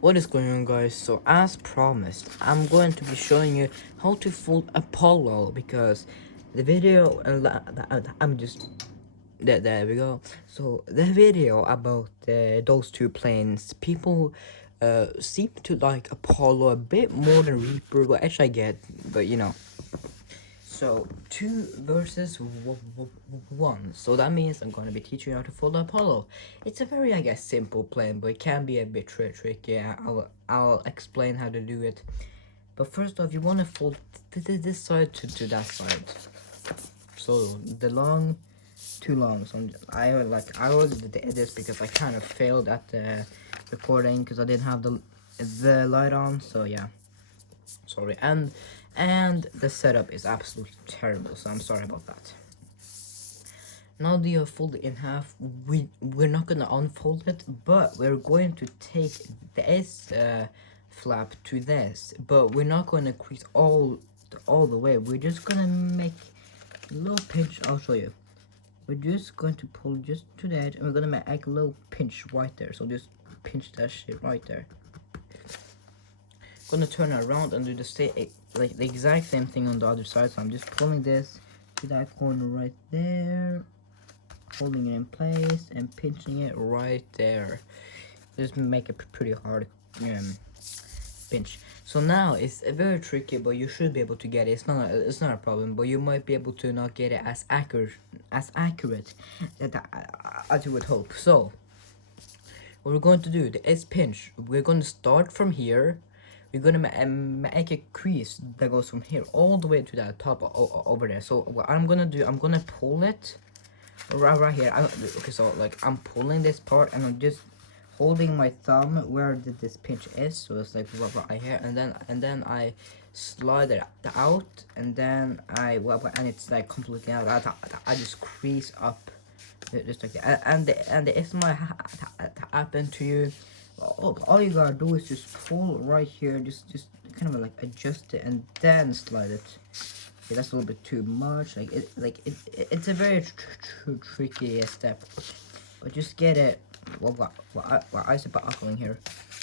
What is going on, guys? So as promised, I'm going to be showing you how to fold Apollo because the video I'm just there we go. So the video about those two planes, people seem to like Apollo a bit more than Reaper, which I get, but you know. So 2 versus 1. So that means I'm gonna be teaching you how to fold Apollo. It's a very, I guess, simple plan, but it can be a bit tricky. I'll explain how to do it. But first off, you wanna fold this side to that side. So the long, too long. So I already did this because I kind of failed at the recording because I didn't have the light on. So yeah. Sorry, and the setup is absolutely terrible, so I'm sorry about that. Now that you have folded in half, we're not gonna unfold it, but we're going to take this flap to this, but we're not gonna crease all the way. We're just gonna make a little pinch. I'll show you. We're just going to pull just to the edge, and we're gonna make a little pinch right there. So just pinch that shit right there. Gonna turn around and do the same, like the exact same thing on the other side. So I'm just pulling this to that corner right there, holding it in place and pinching it right there. Just make a pretty hard pinch. So now it's very tricky, but you should be able to get it. It's not a problem, but you might be able to not get it as accurate as you would hope. So what we're going to do, the S pinch, we're going to start from here. We're gonna make a crease that goes from here all the way to that top over there. So what I'm gonna do, I'm gonna pull it right here. Okay, so like I'm pulling this part and I'm just holding my thumb where this pinch is. So it's like right here, and then I slide it out, and then and it's like completely out. I just crease up just like that. And if my happen to you, all you gotta do is just pull right here, just kind of like adjust it and then slide it. Yeah, that's a little bit too much. It's a very tricky step, but just get it. I said buckling here,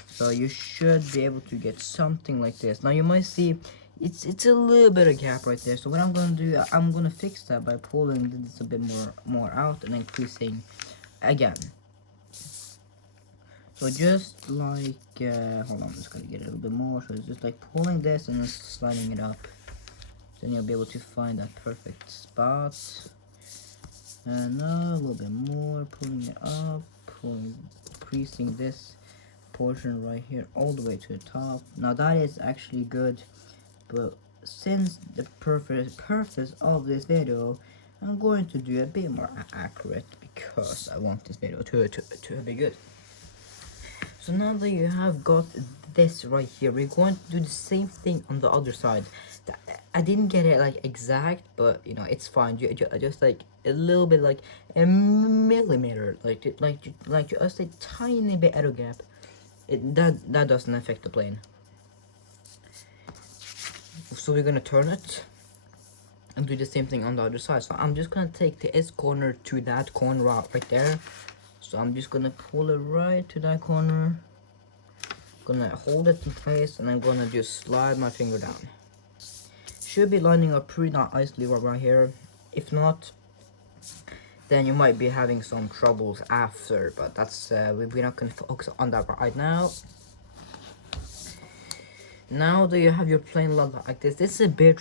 so you should be able to get something like this. Now you might see it's a little bit of gap right there. So what I'm gonna do, I'm gonna fix that by pulling this a bit more out and then creasing again. So just like, hold on, I'm just gonna get a little bit more. So it's just like pulling this and then sliding it up. Then you'll be able to find that perfect spot. And now a little bit more, pulling it up, creasing this portion right here all the way to the top. Now that is actually good, but since the purpose of this video, I'm going to do a bit more accurate because I want this video to be good. So now that you have got this right here, we're going to do the same thing on the other side. I didn't get it like exact, but you know it's fine. You just like a little bit, like a millimeter, like just a tiny bit out of gap. That doesn't affect the plane. So we're gonna turn it and do the same thing on the other side. So I'm just gonna take the S corner to that corner right there. So I'm just gonna pull it right to that corner, gonna hold it in place, and I'm gonna just slide my finger down. Should be lining up pretty nicely right here. If not, then you might be having some troubles after, but that's we're not gonna focus on that right now. Now that you have your plane like this is a bit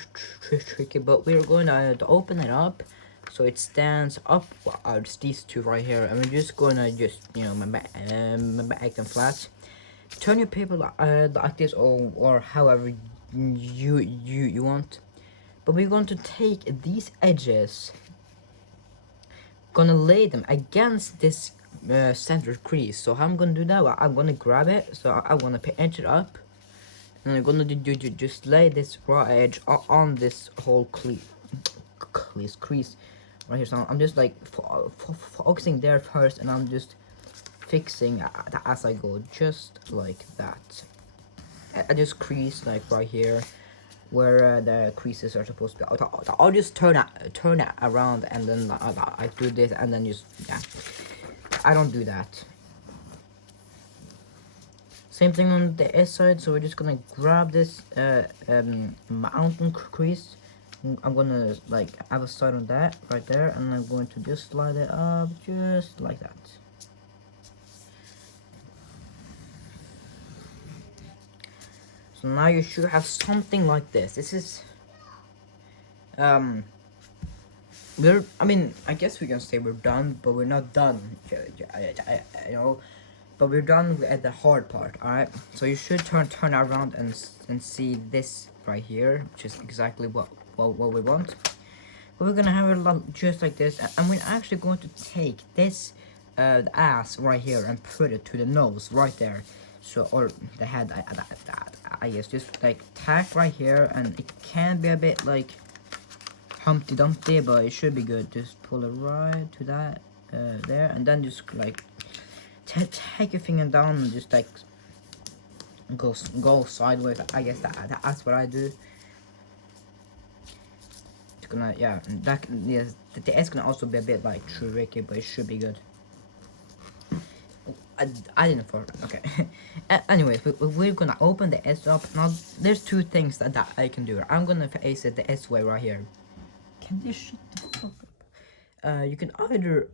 tricky, but we're going to open it up so it stands up out these two right here, and we're just gonna you know make them flat. Turn your paper like this, or however you want, but we're going to take these edges, gonna lay them against this center crease. So how I'm gonna do that, I'm gonna grab it, so I wanna pinch it up, and I'm gonna just lay this raw edge on this whole crease right here. So I'm just like focusing there first, and I'm just fixing as I go, just like that. I just crease like right here where the creases are supposed to be. I'll just turn it around, and then I do this, and then just, yeah, I don't do that. Same thing on the S side, so we're just gonna grab this mountain crease. I'm gonna like have a start on that right there, and I'm going to just slide it up just like that. So now you should have something like this. This is I mean, I guess we can say we're done, but we're not done. You know, but we're done at the hard part. All right. So you should turn around and see this right here, which is exactly what we want. But we're gonna have it just like this, and we're actually going to take this the ass right here and put it to the nose right there. So, or the head, I guess, just like tack right here, and it can be a bit like Humpty Dumpty, but it should be good. Just pull it right to that there, and then just like take your finger down and just like go sideways. I guess that's what I do. It's gonna, yeah, that, yes, the S gonna also be a bit like tricky, but it should be good. I didn't for okay. Anyways, we're gonna open the S up now. There's two things that I can do. I'm gonna face it the S way right here. Can this shut the fuck up? You can either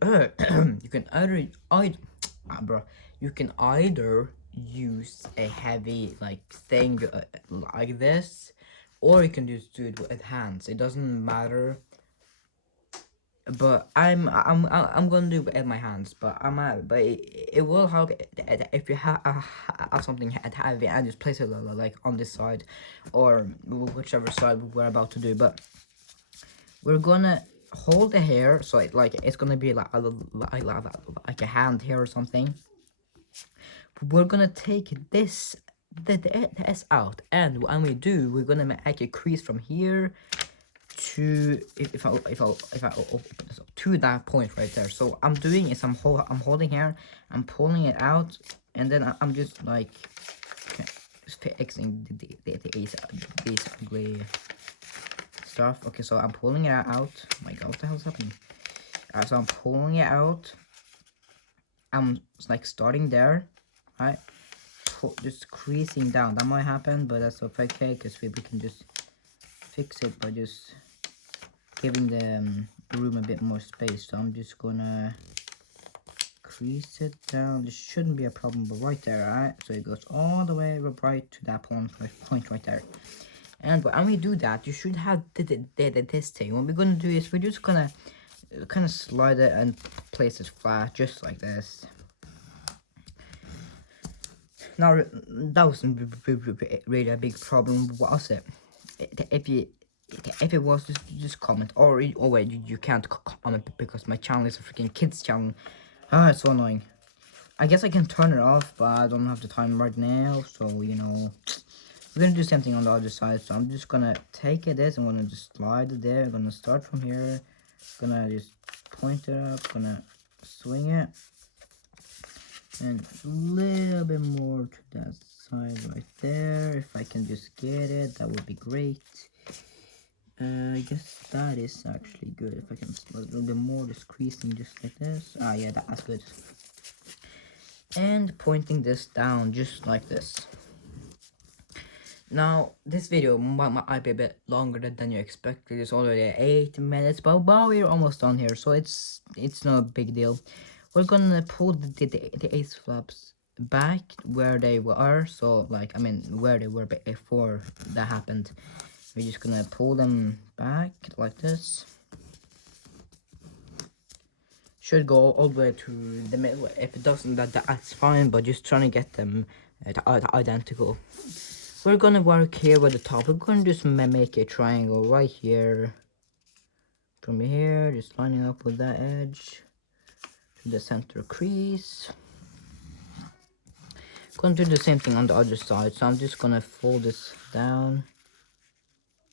bro, you can either use a heavy like thing like this, or you can just do it with hands. It doesn't matter. But I'm gonna do it with my hands. But it will help if you have something heavy and just place it like on this side, or whichever side we're about to do. But we're gonna hold the hair, so it's gonna be like a hand here or something. We're gonna take this the S out, and when we do, we're gonna make a crease from here to if I open this up to that point right there. So I'm doing is I'm holding here, I'm pulling it out, and then I'm just like fixing these ugly stuff. Okay, so I'm pulling it out. Oh my god, what the hell's happening? So I'm pulling it out. I'm like starting there, right? Just creasing down. That might happen, but that's okay because we can just fix it by just giving the room a bit more space. So I'm just gonna crease it down. This shouldn't be a problem, but right there, alright? So it goes all the way right to that point right there. And when we do that, you should have this thing. What we're gonna do is we're just gonna kind of slide it and place it flat, just like this. Now that wasn't really a big problem, was it? If it was, just comment, or wait, you can't comment because my channel is a freaking kids channel. Ah, it's so annoying. I guess I can turn it off, but I don't have the time right now, so you know, we're gonna do something on the other side. So I'm just gonna take this, I'm gonna just slide it there. I'm gonna start from here, gonna just point it up, gonna swing it, and a little bit more to that side right there. If I can just get it, that would be great. I guess that is actually good. If I can slide a little bit more, just creasing just like this. Ah, yeah, that's good. And pointing this down just like this. Now, this video might be a bit longer than you expected. It's already 8 minutes, but we're almost done here, so it's no big deal. We're gonna pull the ace flaps back where they were, so like, I mean, where they were before that happened. We're just gonna pull them back like this. Should go all the way to the middle. If it doesn't, that's fine, but just trying to get them identical. We're gonna work here with the top. We're gonna just make a triangle right here. From here, just lining up with that edge to the center crease. Gonna do the same thing on the other side, so I'm just gonna fold this down.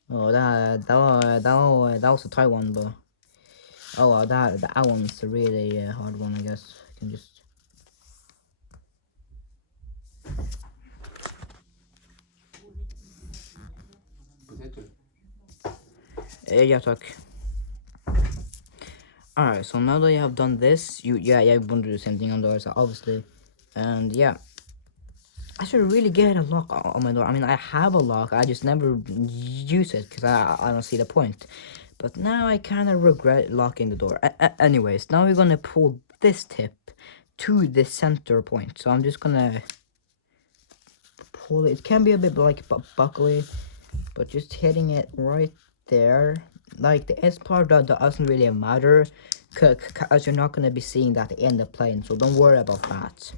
Oh, that was a tight one, but oh well, that one's a really hard one, I guess. I can just yeah, talk. Alright, so now that you have done this, you want to do the same thing on the other side, obviously, and yeah. I should really get a lock on my door. I mean, I have a lock. I just never use it because I don't see the point. But now I kind of regret locking the door. Anyways, now we're gonna pull this tip to the center point. So I'm just gonna pull it. It can be a bit like buckly, but just hitting it right there. Like the S part doesn't really matter because you're not gonna be seeing that in the plane. So don't worry about that.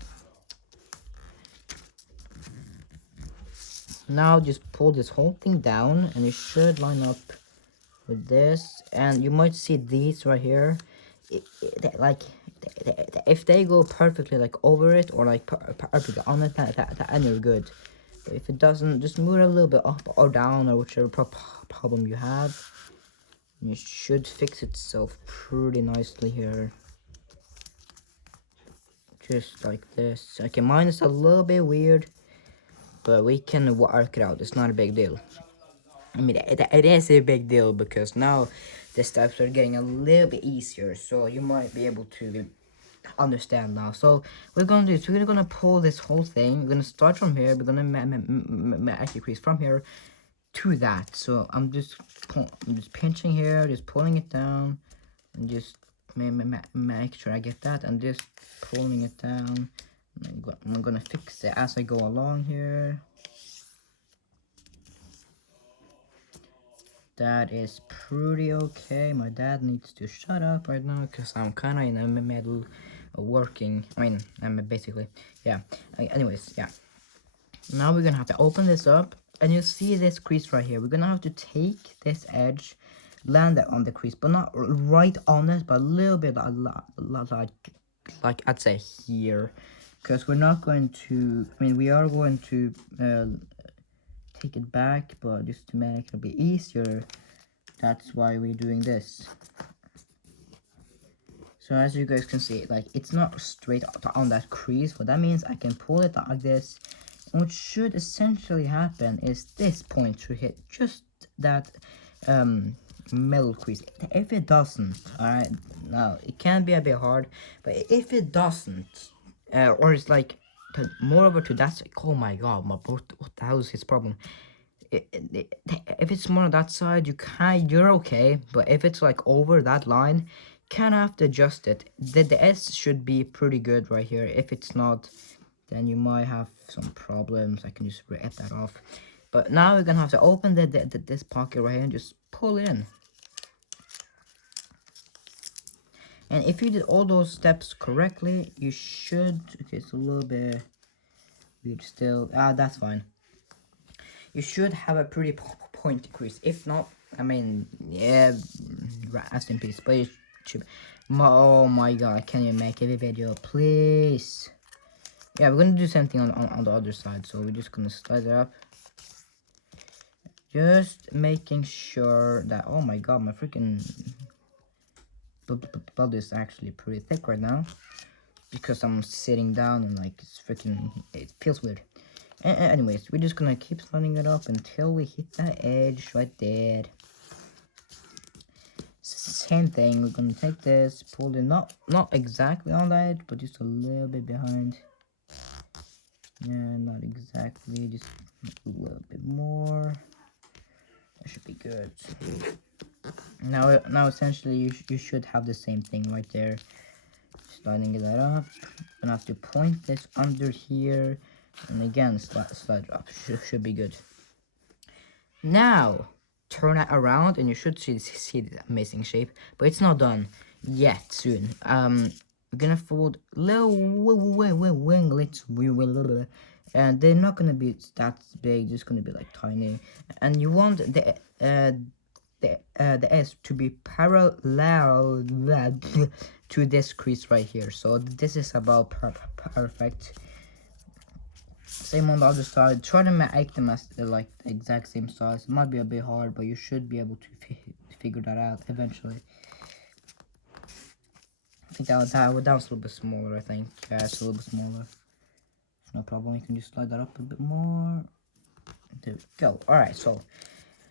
Now just pull this whole thing down and it should line up with this, and you might see these right here. Like if they go perfectly like over it or like perfectly on it, that you're good. But if it doesn't, just move it a little bit up or down or whichever problem you have, and it should fix itself pretty nicely here. Just like this. Okay, mine is a little bit weird, but we can work it out. It's not a big deal. I mean, it is a big deal because now the steps are getting a little bit easier, so you might be able to understand now. So what we're gonna do is we're gonna pull this whole thing. We're gonna start from here. We're gonna actually crease from here to that. So I'm just pinching here, just pulling it down, and just make sure I get that, and just pulling it down. I'm gonna fix it as I go along here. That is pretty okay. My dad needs to shut up right now because I'm kind of in the middle of working. I mean, I'm basically, yeah. Anyways, yeah. Now we're gonna have to open this up, and you see this crease right here. We're gonna have to take this edge, land it on the crease, but not right on it, but a little bit like I'd say here, because we're not going to. I mean, we are going to take it back, but just to make it a bit easier, that's why we're doing this. So as you guys can see, like it's not straight on that crease. What that means, I can pull it like this, and what should essentially happen is this point should hit just that middle crease. If it doesn't, alright, now it can be a bit hard, but if it doesn't, or it's like moreover to that, oh my god, what the hell is his problem? If it's more on that side, you're okay, but if it's like over that line, kind of have to adjust it. The S should be pretty good right here. If it's not, then you might have some problems. I can just edit that off. But now we're gonna have to open this pocket right here and just pull in. And if you did all those steps correctly, you should. Okay, it's a little bit weird still. That's fine. You should have a pretty pointy crease. If not, I mean, yeah, rest in peace. But you should. Oh my god, can you make a video, please? Yeah, we're gonna do something on the other side. So we're just gonna slide it up. Just making sure that, oh my god, my freaking blood is actually pretty thick right now. Because I'm sitting down and like it's freaking, it feels weird. Anyways, we're just gonna keep sliding it up until we hit that edge right there. Same thing, we're gonna take this, pull it not exactly on that edge, but just a little bit behind. Yeah, not exactly, just a little bit more. That should be good. Now essentially you should have the same thing right there. Sliding that up. Gonna have to point this under here. And again, slide drop should be good. Now, turn it around and you should see this amazing shape. But it's not done yet. Soon. We're gonna fold little winglets, and they're not gonna be that big. Just gonna be like tiny. And you want the S to be parallel to this crease right here. So this is about perfect. Same on the other side. Try to make them as like the exact same size. It might be a bit hard, but you should be able to figure that out eventually. I think that was a little bit smaller. I think it's a little bit smaller. No problem. You can just slide that up a bit more. There we go. All right. So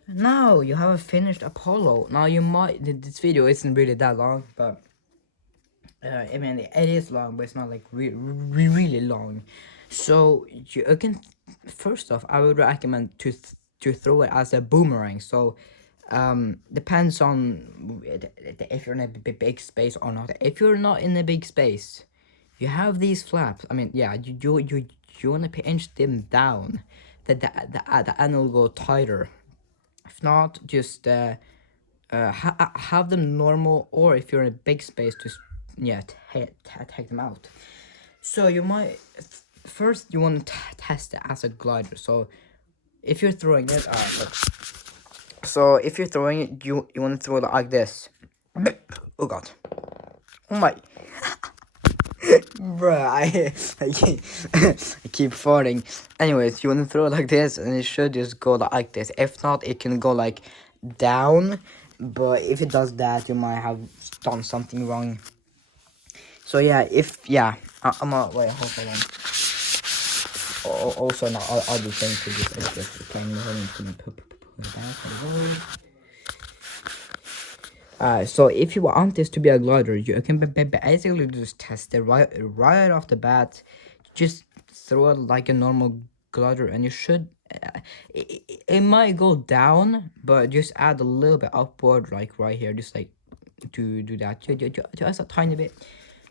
now you have a finished Apollo. Now you might. This video isn't really that long, but I mean it is long, but it's not like really long. So you can, first off, I would recommend to throw it as a boomerang. So depends on if you're in a big space or not. If you're not in a big space, you have these flaps. I mean, yeah, you want to pinch them down, that the end will go tighter. If not, just have them normal, or if you're in a big space, just yeah, take them out. So you might first you want to test it as a glider. So if you're throwing it, so if you're throwing it, you want to throw it like this. Oh god, oh my, bruh, I keep farting. Anyways, you want to throw it like this, and it should just go like this. If not, it can go like down. But if it does that, you might have done something wrong. So yeah, I'm gonna wait. Hold on. Also, not other thing to just playing the so if you want this to be a glider, you can basically just test it right off the bat. Just throw it like a normal glider, and you should. It might go down, but just add a little bit upward, like right here, just like to do that, just a tiny bit.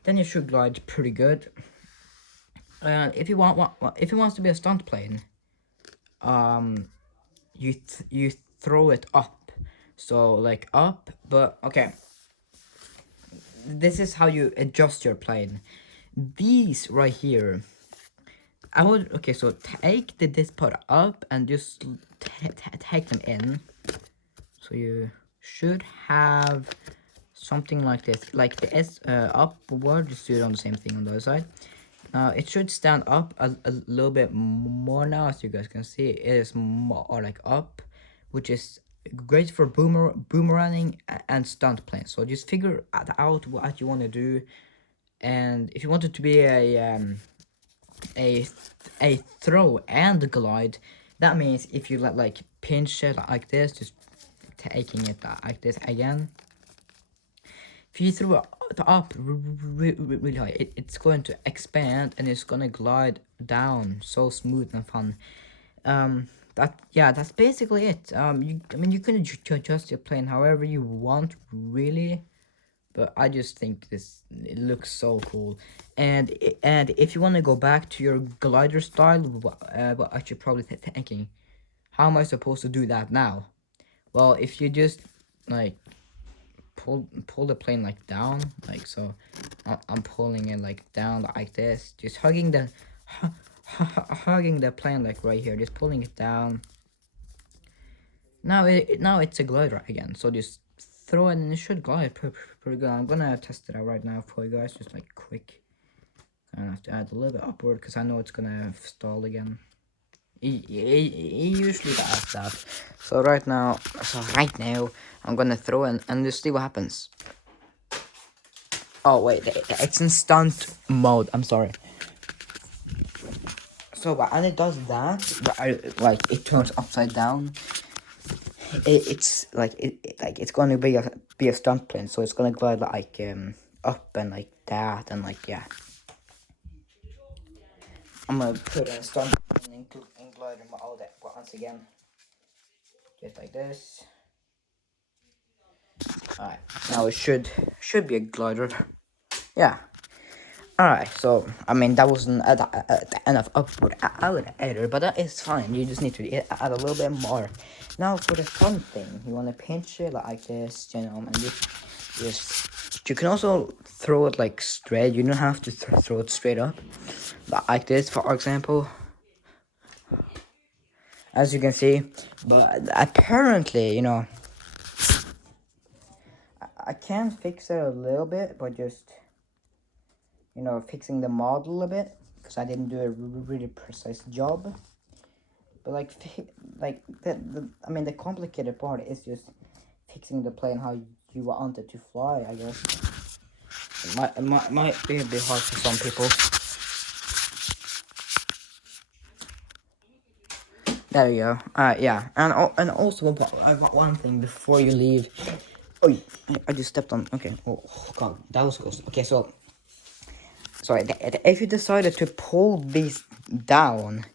Then you should glide pretty good. If you if it wants to be a stunt plane, you throw it up, so like up. But okay, this is how you adjust your plane. These right here, I would, okay, so take this part up and just take them in. So you should have something like this, like the S upward. Just do it on the same thing on the other side. It should stand up a little bit more now, as you guys can see. It is more like up, which is great for boomeranging and stunt planes. So just figure out what you want to do, and if you want it to be a throw and glide, that means if you like pinch it like this, just taking it like this again. If you throw it up really high, it's going to expand and it's gonna glide down so smooth and fun. That's basically it. I mean, you can adjust your plane however you want, really, but I just think it looks so cool. And if you want to go back to your glider style, what you're probably thinking, how am I supposed to do that now? Well, if you just like pull the plane like down, like so. I'm pulling it like down like this, just hugging the hugging the plane like right here, just pulling it down. Now it's a glider again, so just throw it and it should glide pretty good. I'm gonna test it out right now for you guys, just like quick. I have to add a little bit upward because I know it's gonna stall again. He usually does that. So right now, I'm gonna throw in and just see what happens. Oh wait, it's in stunt mode. I'm sorry. So and it does that, but like it turns upside down. It's like it's gonna be a stunt plane, so it's gonna glide like up and like that and like yeah. I'm gonna put in a stunt plane and glide in all that once again, just like this. Alright, now it should be a glider. Yeah. Alright, so I mean that wasn't enough upward elevator, but that is fine. You just need to add a little bit more. Now for the fun thing, you want to pinch it like this, you know, and just you can also throw it like straight. You don't have to throw it straight up, like this, for example. As you can see, but apparently, you know, I can fix it a little bit, but just, you know, fixing the model a bit, because I didn't do a really precise job. But like I mean, the complicated part is just fixing the plane how you want it to fly, I guess. It might be a bit hard for some people. There you go. Yeah, and also one thing before you leave. Oh, I just stepped on. Okay. Oh god, that was close. Okay, so if you decided to pull these down,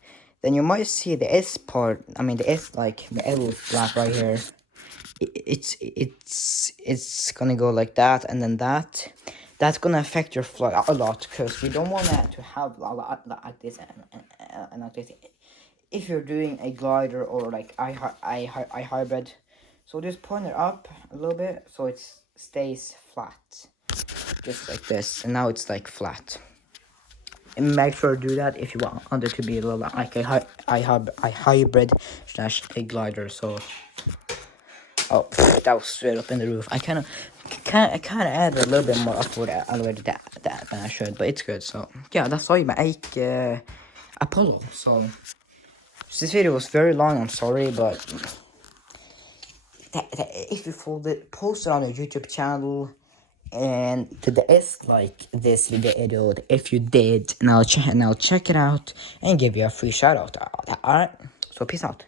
then you might see the S part. I mean, the S, like the L flap right here. It's gonna go like that, and then that. That's gonna affect your flight a lot, because we don't want to have a lot like this and like this. If you're doing a glider or like I hybrid, so just point it up a little bit so it stays flat, just like this, and now it's like flat. And make sure to do that if you want it to be a little like a hybrid slash a glider. So, oh, that was straight up in the roof. I kind of added a little bit more upward elevator that than I should, but it's good. So yeah, that's all you make Apollo. So this video was very long. I'm sorry, but if you fold it, post it on your YouTube channel. And to the like this video if you did, and I'll check it out and give you a free shout out. Alright, so peace out.